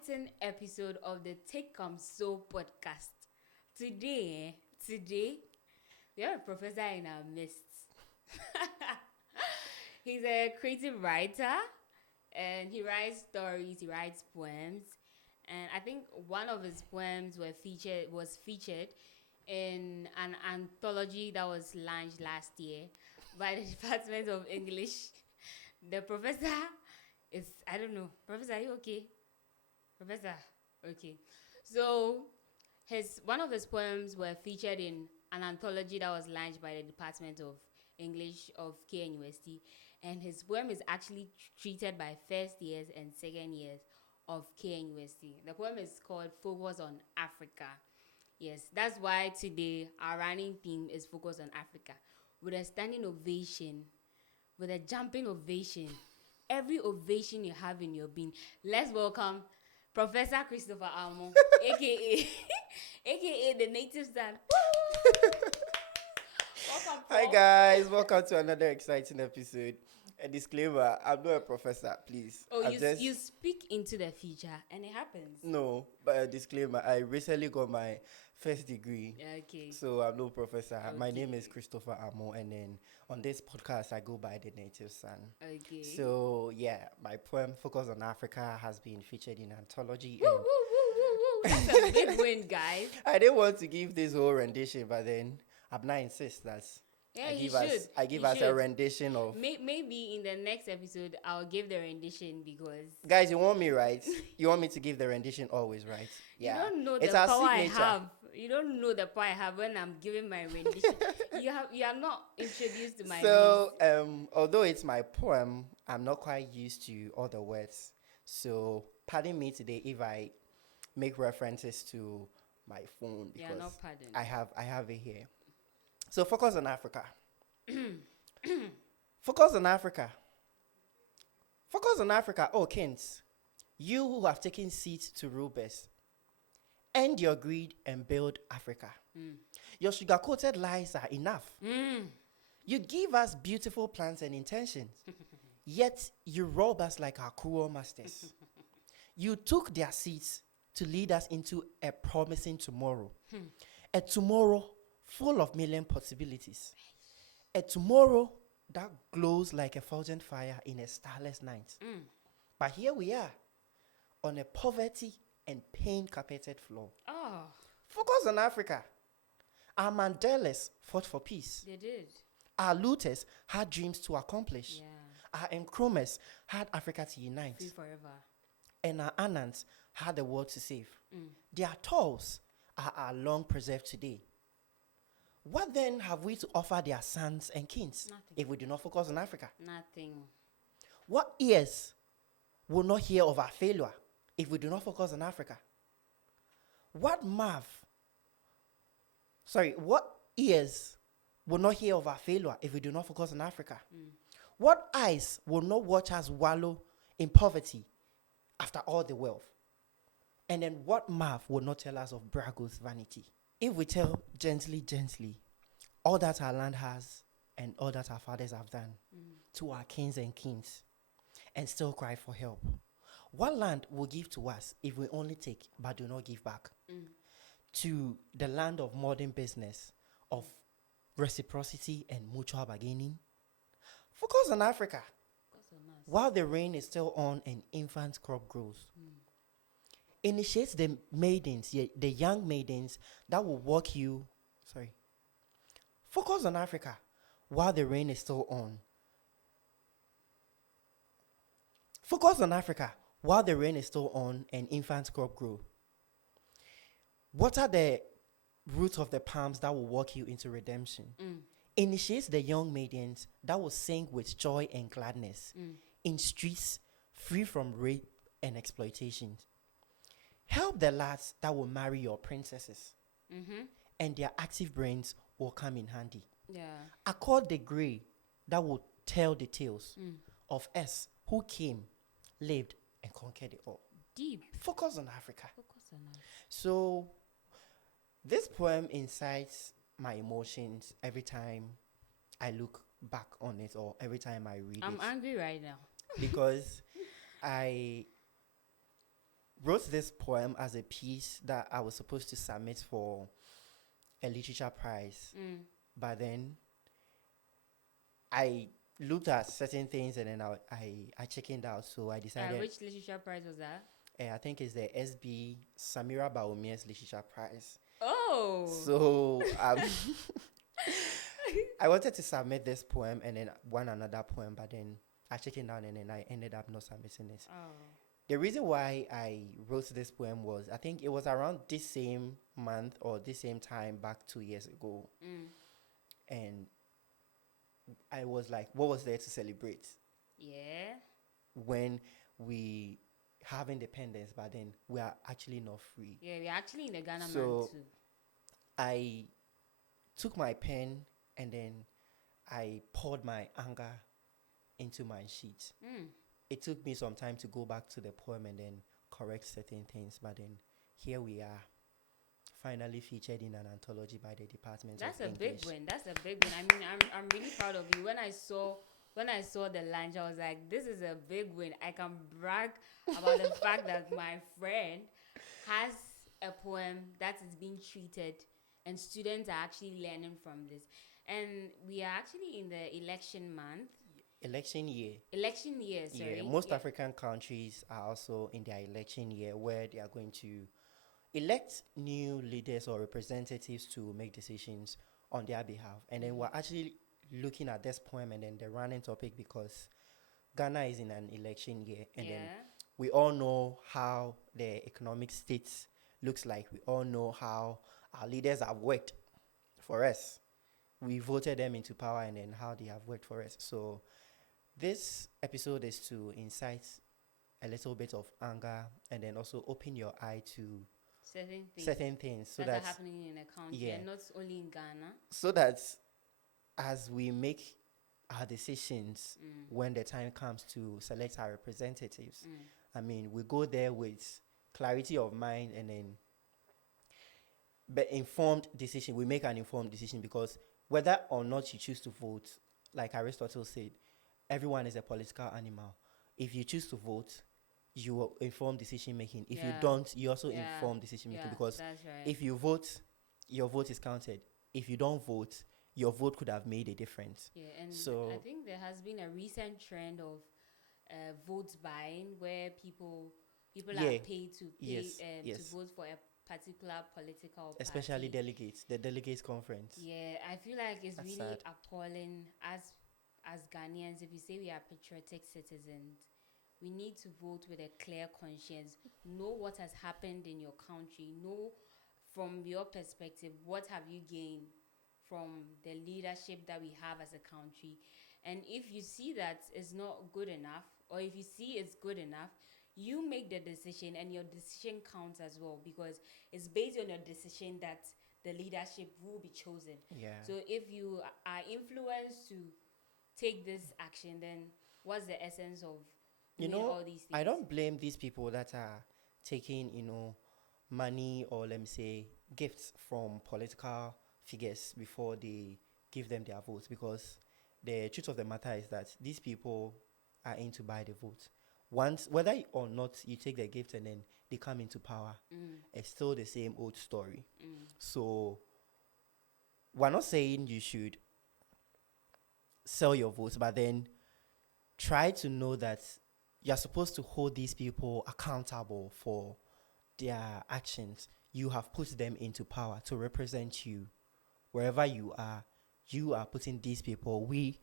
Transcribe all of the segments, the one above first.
exciting episode of the Take Come So podcast. Today, we have a professor in our midst. He's a creative writer and he writes stories, he writes poems. And I think one of his poems was featured in an anthology that was launched last year by the Department of English. The professor is, I don't know. Professor, are you okay? Professor, okay. So one of his poems were featured in an anthology that was launched by the Department of English of KNUST, and his poem is actually treated by first years and second years of KNUST. The poem is called Focus on Africa. Yes, that's why today our running theme is Focus on Africa. With a standing ovation, with a jumping ovation, every ovation you have in your being. Let's welcome Professor Christopher Amo, aka aka the native son. Welcome, Hi Prof. guys, welcome to another exciting episode. A disclaimer, I'm not a professor, please. Oh, you speak into the future and it happens. No, but a disclaimer, I recently got my first degree. Okay. So I'm no professor. Okay. My name is Christopher Amo, and then on this podcast I go by TheNativeson. Okay. So yeah, my poem Focus on Africa has been featured in anthology. Woo, woo, woo, woo, woo. That's a big win, guys. I didn't want to give this whole rendition, but then Abna insists that I give us a rendition of. Maybe in the next episode I'll give the rendition because Guys, you want me, right? You want me to give the rendition always, right? Yeah. You don't know the power I have. You don't know the power I have when I'm giving my rendition. you are not introduced to my So although it's my poem, I'm not quite used to all the words. So pardon me today if I make references to my phone because not pardoned. I have it here. So focus on Africa. Focus on Africa. Focus on Africa, oh kings. You who have taken seats to rule best. End your greed and build Africa. Your sugar-coated lies are enough. You give us beautiful plans and intentions, yet you rob us like our cruel masters. You took their seats to lead us into a promising tomorrow. A tomorrow full of million possibilities. A tomorrow that glows like a fulgent fire in a starless night. But here we are, on a poverty and pain-carpeted floor. Oh. Focus on Africa. Our Mandelas fought for peace. They did. Our looters had dreams to accomplish. Yeah. Our Nkrumahs had Africa to unite. Free forever. And our Anants had the world to save. Their tolls are our long preserved today. What then have we to offer their sons and kings? Nothing. If we do not focus on Africa? Nothing. What ears will not hear of our failure if we do not focus on Africa? What ears will not hear of our failure if we do not focus on Africa? What eyes will not watch us wallow in poverty after all the wealth? And then what mouth will not tell us of Brago's vanity? If we tell gently, all that our land has and all that our fathers have done to our kings and queens, and still cry for help, what land will give to us if we only take but do not give back? To the land of modern business, of reciprocity and mutual bargaining? Focus on Africa. While the rain is still on and infant crop grows. Initiate the maidens, the young maidens that will walk you. Focus on Africa while the rain is still on. Focus on Africa while the rain is still on and infant crop grow. What are the roots of the palms that will walk you into redemption? Initiate the young maidens that will sing with joy and gladness in streets free from rape and exploitation. Help the lads that will marry your princesses, and their active brains will come in handy. Yeah. Accord the grey that will tell the tales of us who came, lived, and conquered it all. Deep. Focus on Africa. Focus on Africa. So, this poem incites my emotions every time I look back on it or every time I read it. I'm angry right now. Because I wrote this poem as a piece that I was supposed to submit for a literature prize. But then I looked at certain things and then I chickened out. So I decided. Which literature prize was that? I think it's the SB Samira Baomia's Literature Prize. Oh. So I wanted to submit this poem and then one another poem, but then I chickened out and then I ended up not submitting it. Oh. The reason why I wrote this poem was I think it was around this same month or this same time back 2 years ago. And I was like, what was there to celebrate? Yeah. When we have independence, but then we are actually not free. Yeah, we're actually in the Ghana man So too. I took my pen and then I poured my anger into my sheet. It took me some time to go back to the poem and then correct certain things, but then here we are, finally featured in an anthology by the Department of English. That's a big win. That's a big win. I mean, I'm really proud of you. When I saw the lunch, I was like, this is a big win. I can brag about the fact that my friend has a poem that is being treated and students are actually learning from this. And we are actually in the election month. Election year, sorry. Yeah, most African countries are also in their election year where they are going to elect new leaders or representatives to make decisions on their behalf. And then we're actually looking at this poem and then the running topic because Ghana is in an election year. And then we all know how the economic state looks like. We all know how our leaders have worked for us. We voted them into power and then how they have worked for us. So this episode is to incite a little bit of anger and then also open your eye to certain things so that are happening in a country and not only in Ghana. So that as we make our decisions when the time comes to select our representatives, I mean, we go there with clarity of mind and then informed decision. We make an informed decision because whether or not you choose to vote, like Aristotle said, everyone is a political animal. If you choose to vote, you will inform decision making. If you don't, you also inform decision making because if you vote, your vote is counted. If you don't vote, your vote could have made a difference. Yeah, and so I think there has been a recent trend of vote buying where people are paid to to vote for a particular political party. Especially delegates, the delegates conference. Yeah, I feel like it's That's really sad. appalling as Ghanaians. If we say we are patriotic citizens, we need to vote with a clear conscience. Know what has happened in your country. Know from your perspective, what have you gained from the leadership that we have as a country. And if you see that it's not good enough, or if you see it's good enough, you make the decision and your decision counts as well because it's based on your decision that the leadership will be chosen. Yeah. So if you are influenced to take this action, then what's the essence of doing all these things? I don't blame these people that are taking, money or let me say gifts from political figures before they give them their votes because the truth of the matter is that these people are in to buy the vote. Once, whether or not you take the gift and then they come into power, it's still the same old story. So we're not saying you should sell your votes, but then try to know that you're supposed to hold these people accountable for their actions. You have put them into power to represent you. Wherever you are putting these people, we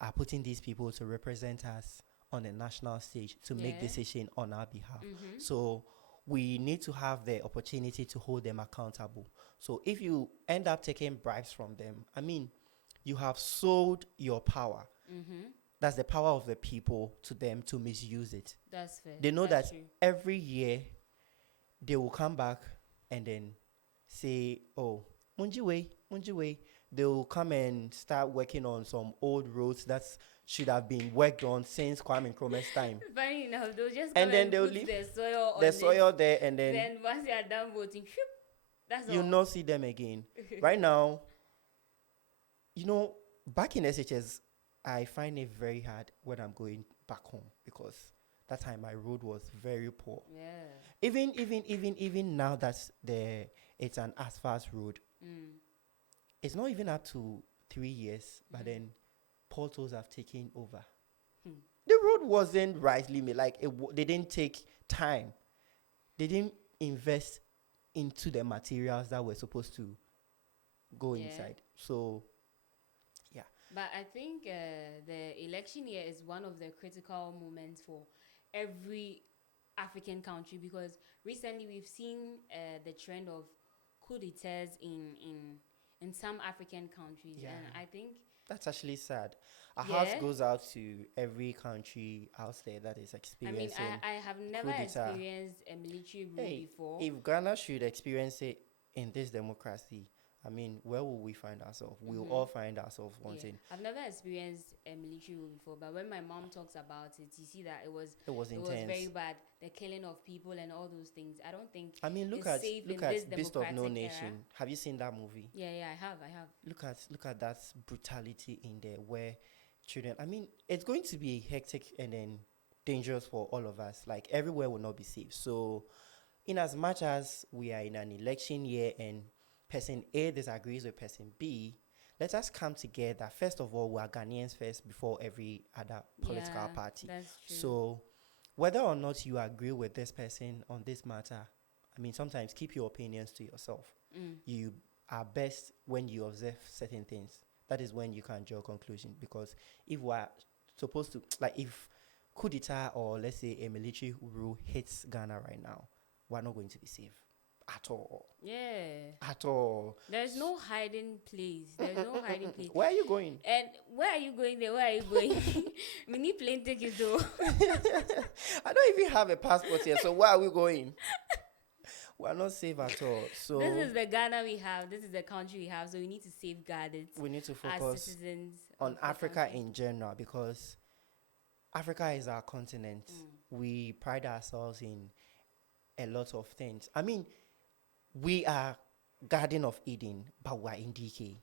are putting these people to represent us on the national stage to make decisions on our behalf. So we need to have the opportunity to hold them accountable. So if you end up taking bribes from them, I mean, you have sold your power. That's the power of the people to them to misuse it. That's fair. They know that every year they will come back and then say, oh, Munjiwe. They will come and start working on some old roads that should have been worked on since Kwame Nkrumah's time. Funny enough, they'll just come and they'll leave the soil there and then once they are done voting, whoop, that's all. You'll not see them again. Right now, back in SHS, I find it very hard when I'm going back home because That time my road was very poor. Yeah. Even now that it's an asphalt road, Mm. it's not even up to 3 years, but then potholes have taken over. Hmm. The road wasn't rightly made. Like they didn't take time. They didn't invest into the materials that were supposed to go Yeah. inside. So yeah, But I think the election year is one of the critical moments for every African country, because recently we've seen the trend of coup d'etats in some African countries, yeah, and I think that's actually sad. Our heart yeah. goes out to every country out there that is I mean, experiencing I have never coup d'etat. experienced a military rule Hey, before. if Ghana should experience it in this democracy, I mean, where will we find ourselves? We'll all find ourselves Yeah, wanting. I've never experienced a military rule before, but when my mom talks about it, you see that It was it was very intense. bad, the killing of people and all those things. I don't think I mean, it's safe look in this at Beast of No democratic era. Nation. Have you seen that movie? Yeah, yeah, I have. Look at that brutality in there where children. I mean, it's going to be hectic and then dangerous for all of us. Like everywhere will not be safe. So, in as much as we are in an election year and person A disagrees with person B, let us come together. First of all, we are Ghanaians first before every other political Yeah, party. that's true. So, whether or not you agree with this person on this matter, I mean, sometimes keep your opinions to yourself. You are best when you observe certain things. That is when you can draw a conclusion. Because if we are supposed to, like, if coup d'etat or let's say a military rule hits Ghana right now, we're not going to be safe at all. Yeah. At all. There's no hiding place. There's no hiding place. Where are you going? And where are you going there? Where are you going? We need plane tickets though. I don't even have a passport here, so where are we going? We're not safe at all. So this is the Ghana we have. This is the country we have. So we need to safeguard it we need to as focus citizens on of the Africa country. in general because Africa is our continent. We pride ourselves in a lot of things. I mean, we are Garden of Eden, but we're in decay.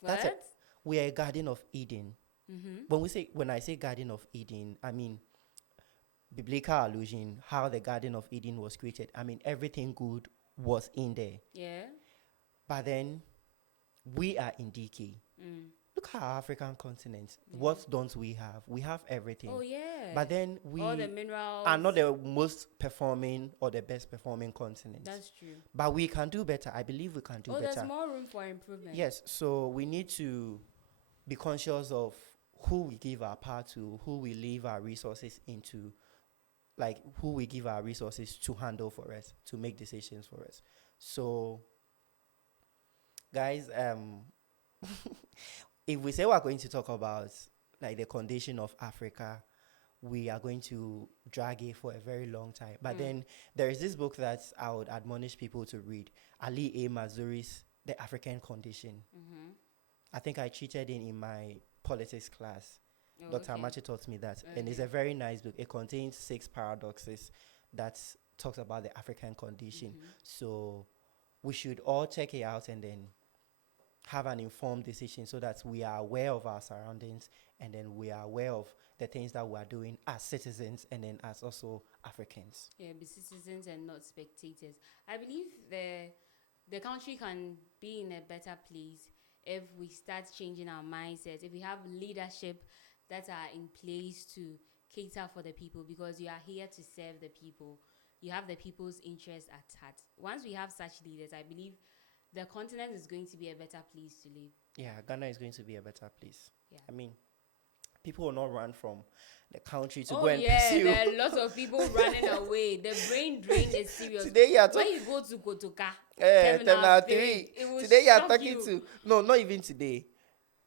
What? We are a Garden of Eden. When I say Garden of Eden, I mean biblical allusion, how the Garden of Eden was created. I mean everything good was in there. Yeah. But then we are in decay. Look at our African continent. What don't we have? We have everything. Oh yeah. But then we all the minerals are not the most performing or the best performing continent. That's true. But we can do better. I believe we can do better. There's more room for improvement. Yes. So we need to be conscious of who we give our power to, who we leave our resources into, like who we give our resources to handle for us, to make decisions for us. So, guys, if we say we're going to talk about like the condition of Africa, we are going to drag it for a very long time. But then there is this book that I would admonish people to read, Ali A. Mazuri's The African Condition. I think I cheated in my politics class. Dr. Amachi taught me that. And it's a very nice book. It contains 6 paradoxes that talks about the African condition. So we should all check it out and then have an informed decision so that we are aware of our surroundings and then we are aware of the things that we are doing as citizens and then as also Africans. Yeah, be citizens and not spectators. I believe the country can be in a better place if we start changing our mindsets, if we have leadership that are in place to cater for the people, because you are here to serve the people. You have the people's interest at heart. Once we have such leaders, I believe the continent is going to be a better place to live. Yeah, Ghana is going to be a better place. Yeah. I mean, people will not run from the country to oh go and yeah, pursue. there are lots of people running away. The brain drain is serious. Today you are when you go to Kotoka, Terminal 3. it will Today you are shock talking to, no, not even today.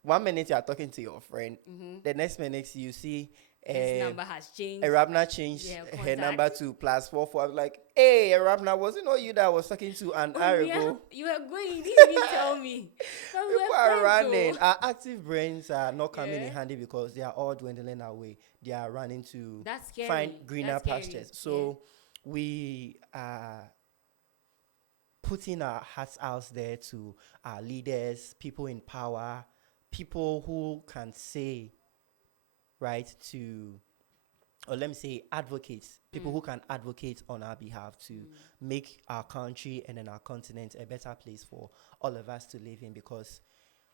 1 minute you are talking to your friend. The next minute you see his number has changed. Awurabena changed her number to +44. I was like, hey, Awurabena, was it not you that I was talking to an hour ago? You were going, you didn't even tell me. People are running. Our active brains are not coming in handy because they are all dwindling away. They are running to find greener pastures. So we are putting our hearts out there to our leaders, people in power, people who can say, right, to or let me say advocates, people who can advocate on our behalf to make our country and then our continent a better place for all of us to live in, because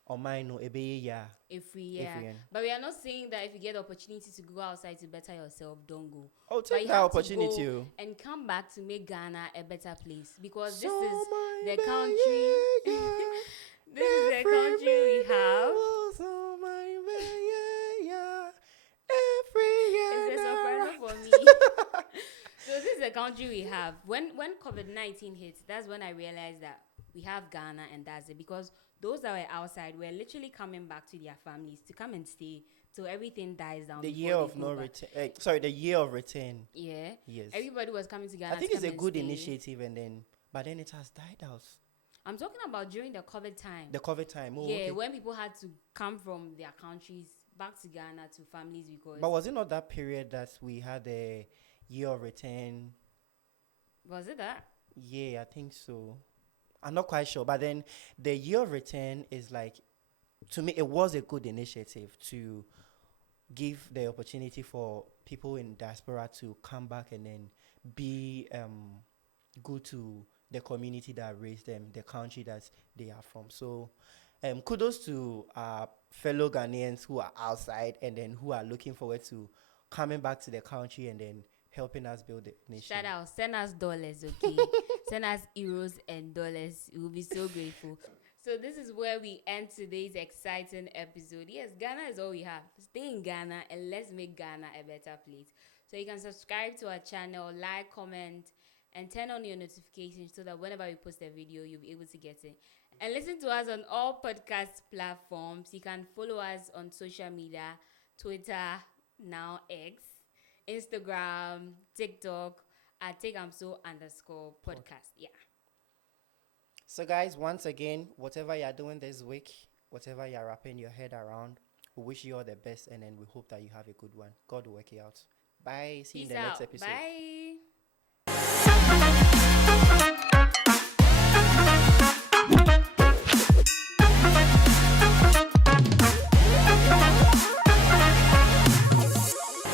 on my no yeah. But we are not saying that if you get the opportunity to go outside to better yourself, don't go. Oh, But take you that have to opportunity. go and come back to make Ghana a better place, because this So is my the baby, country. yeah, This is the every country we have. minute, so my baby, yeah, every It's a year. surprise for me. So this is the country we have. When COVID-19 hit, that's when I realized that we have Ghana and that's it. Because those that were outside were literally coming back to their families to come and stay till everything dies down. The before year they of go no back. return. Sorry, the year of return. Yeah. Yes. Everybody was coming to Ghana. I think to it's come a and good stay. initiative, but then it has died out. I'm talking about during the COVID time. The COVID time. Oh, yeah, okay. when people had to come from their countries back to Ghana to families because. But was it not that period that we had a year of return? Was it that? Yeah, I think so. I'm not quite sure. But then the year of return is like, to me, it was a good initiative to give the opportunity for people in diaspora to come back and then be good to the community that raised them, the country that they are from. So kudos to our fellow Ghanaians who are outside and then who are looking forward to coming back to the country and then helping us build the nation. Shout out, send us dollars, okay? Send us euros and dollars. We will be so grateful. So this is where we end today's exciting episode. Yes, Ghana is all we have. Stay in Ghana and let's make Ghana a better place. So you can subscribe to our channel, like, comment, and turn on your notifications so that whenever we post a video, you'll be able to get it. And listen to us on all podcast platforms. You can follow us on social media, Twitter, now X, Instagram, TikTok, at takeamso_podcast. Yeah. So guys, once again, whatever you're doing this week, whatever you're wrapping your head around, we wish you all the best and then we hope that you have a good one. God will work it out. Bye. See you in the next episode. Bye.